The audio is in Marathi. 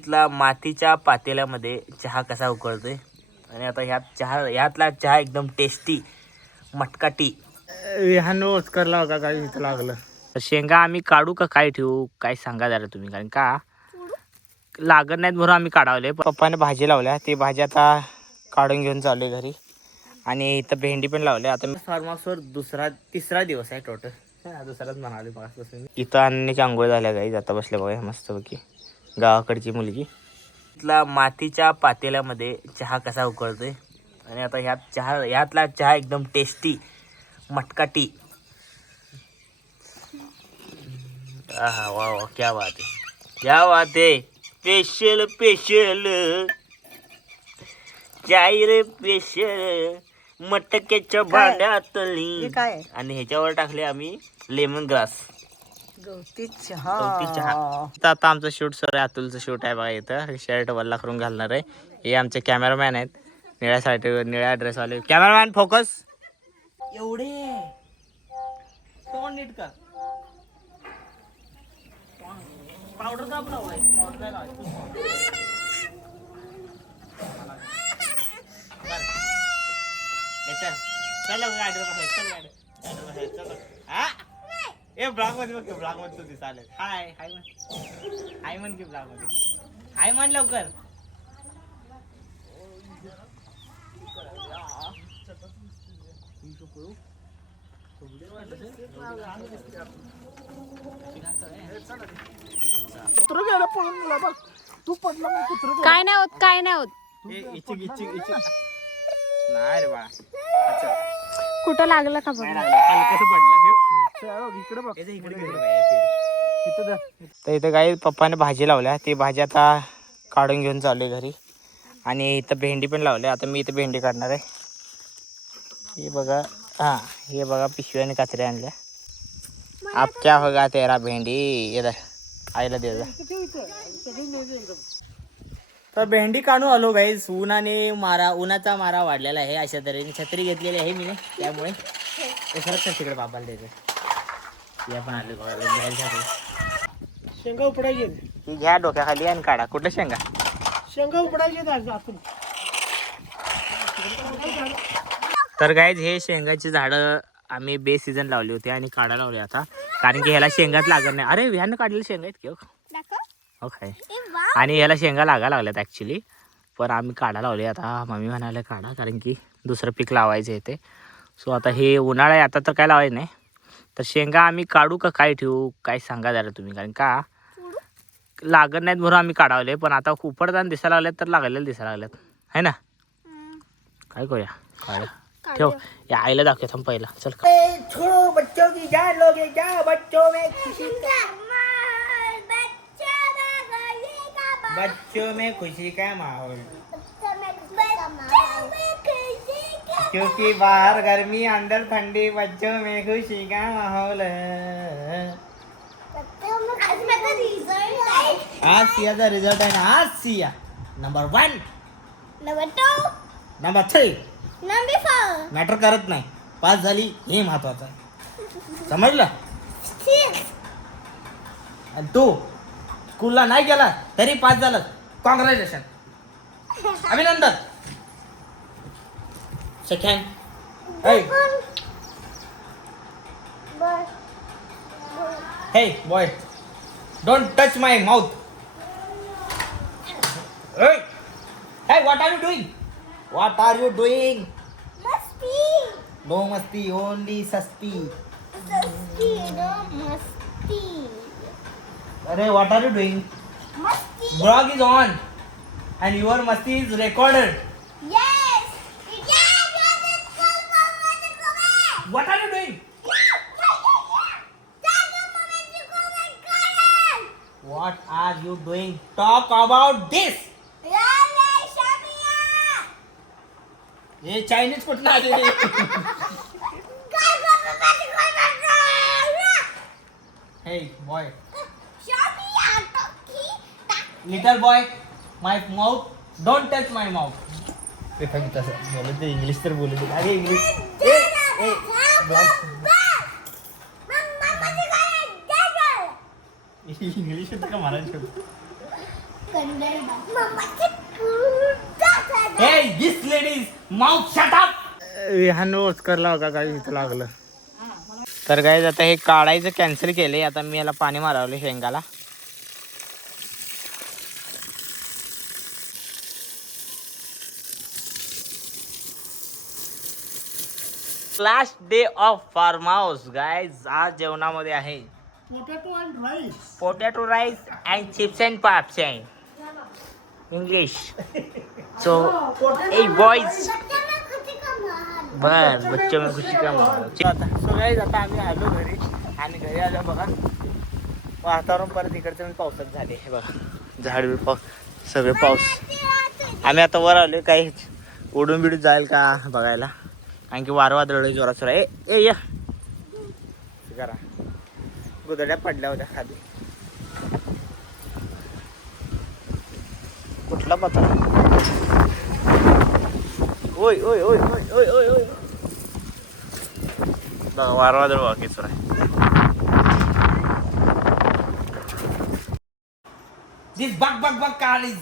इथला मातीच्या पातेल्यामध्ये चहा कसा उकळतोय आणि आता ह्यातला चहा एकदम टेस्टी मटका टी ह्यानं ओस्करला होता काय इथं लागलं. शेंगा आम्ही काढू का काय ठेवू काय सांगा जरा तुम्ही, कारण का लागत नाहीत म्हणून आम्ही काढावले. पप्पाने भाजी लावल्या, ती भाजी आता काढून घेऊन चालू आहे घरी. आणि इथं भेंडी पण लावली. आता मी फार्म हाऊसवर तिसरा दिवस आहे टोटल, दुसराच म्हणाले मगापासून. इथं अन्नीच्या आंघोळ झाल्या गाई, आता बसले बघा मस्तपैकी गावाकडची मुलगी. इथला मातीच्या पातेल्यामध्ये चहा कसा उकळतोय आणि आता ह्यातला चहा एकदम टेस्टी मटका टी. आहा वा वा, क्या बात है, क्या बात है. स्पेशल स्पेशल चाय रे स्पेशल मटक्याच्या भांड्यातली. आणि ह्याच्यावर टाकले आम्ही लेमन ग्रास, गवती चहा. आता आमचं शूट सर आहे, अतुलचं शूट आहे बघा. इथं शर्ट वल्ला करून घालणार आहे. हे आमचे कॅमेरामॅन आहेत, निळ्या ड्रेसवाले कॅमेरामॅन. फोकस एवढे तोंड नीट कर. पावडर का लावलाय, पावडर चल गाडी ए ब्लॉग मध्ये बघ, ब्लॉग मध्ये तू दिसाले. हाय हाय म्हण, हाय म्हण की ब्लॉग मध्ये, हाय म्हण लवकर. काय नाही होत, काय नाही होत. नाही रे बाळा, कुठं लागलं का बघ. तर इथं काही पप्पाने भाजी लावल्या, ती भाजी आता काढून घेऊन चालू आहे घरी. आणि इथं भेंडी पण लावली. आता मी इथं भेंडी काढणार आहे. हे बघा, हां हे बघा पिशवी आणि काचऱ्या आणल्या. आप क्या होगा तेरा भेंडी, इधर आईला दे जा. तर भेंडी काढून आलो गाईज. उन्हाचा मारा वाढलेला आहे. अशा तऱ्हेने छत्री घेतलेली आहे मी, त्यामुळे सरच तिकडे बाबाला द्यायचं. या पण आले बघायला. शेंगा उपडायचे, ही घ्या डोक्याखाली आणि काढा. कुठं शेंगा, शेंगा उपडायचे आतून. तर गाईज हे शेंगाची झाडं आम्ही बेस सीझन लावली होती आणि काढायला लावली आता, कारण की ह्याला शेंगाच लागत नाही. अरे ह्यानं काढलेले शेंगा आहेत की हो काय. आणि ह्याला शेंगा लागायला लागल्यात ॲक्च्युली, पण आम्ही काढायला लावले. आता मम्मी म्हणाले काढा, कारण की दुसरं पीक लावायचं आहे ते. सो आता हे उन्हाळा आहे, आता तर काय लावायचं नाही. तर शेंगा आम्ही काढू का काय ठेवू काय सांगा जरा तुम्ही, कारण का लागत नाहीत म्हणून आम्ही काढावले. पण आता उपडताना दिसायला लागल्यात, तर लागलेलं दिसायला लागल्यात है ना. काय करूया, काढा ठेव. या आईला दाखव थांब पहिला. चल छोड़ो बच्चों की जान लोगे क्या, बच्चों में खुशी का माहौल, क्योंकि बाहर गर्मी अंदर ठंडी, बच्चों में खुशी का माहौल. आज सियाचा रिझल्ट आहे ना, आज Siya number 1, number 2, number 3 number 4 matter करत नाही. पास झाली हे महत्वाचं आहे, समजलं. 6. आणि तू स्कूलला नाही गेला तरी पास झालं, कॉंग्रॅच्युलेशन, अभिनंदन. Second hey boy, don't touch my mouth. Hey, what are you doing? What are you doing? मस्ती, No masti, only sasti. मस्ती, no मस्ती, अरे what are you doing? मस्ती. Vlog is on and your masti is recorded. Yes. What are you doing? What are you doing? Talk about this. ये चाइनीज कुठं आले? Hey boy, little boy, my mouth, don't touch my mouth. ते फक्त तसं बोलत, इंग्लिश तर बोलत. अरे इंग्लिश इंग्लिश होतं का मराठी होतं? Hey, this lady's mouth shut up. ह्यानं ओस्करला बघा काय इथं लागलं. तर गाईज आता हे काढायचं कॅन्सल केलंय. आता मी याला पाणी मारवलं शेंगाला. Last day of farm house guys. आज जेवणामध्ये आहे potato rice and chips and pops and English. So ए बॉयज बर बच्चे में खुशी का आता. सो गाईज आता आम्ही आलो घरी आणि घरी आलो बघा वातावरण परत इकडचं पण पावसात झाले. हे बघा झाड बी पाऊस सगळे पाऊस. आम्ही आता वर आलो काही उडून बिडून जाईल का बघायला आणखी वारं वादळ जोरात सुरू आहे. ए या करा गुदड्या पडल्या होत्या खाली. कुठला पत्रा. ओय ओय ओय ओय ओय ओय ओय वारं वादळ वाकी सुरू आहे. This bug car is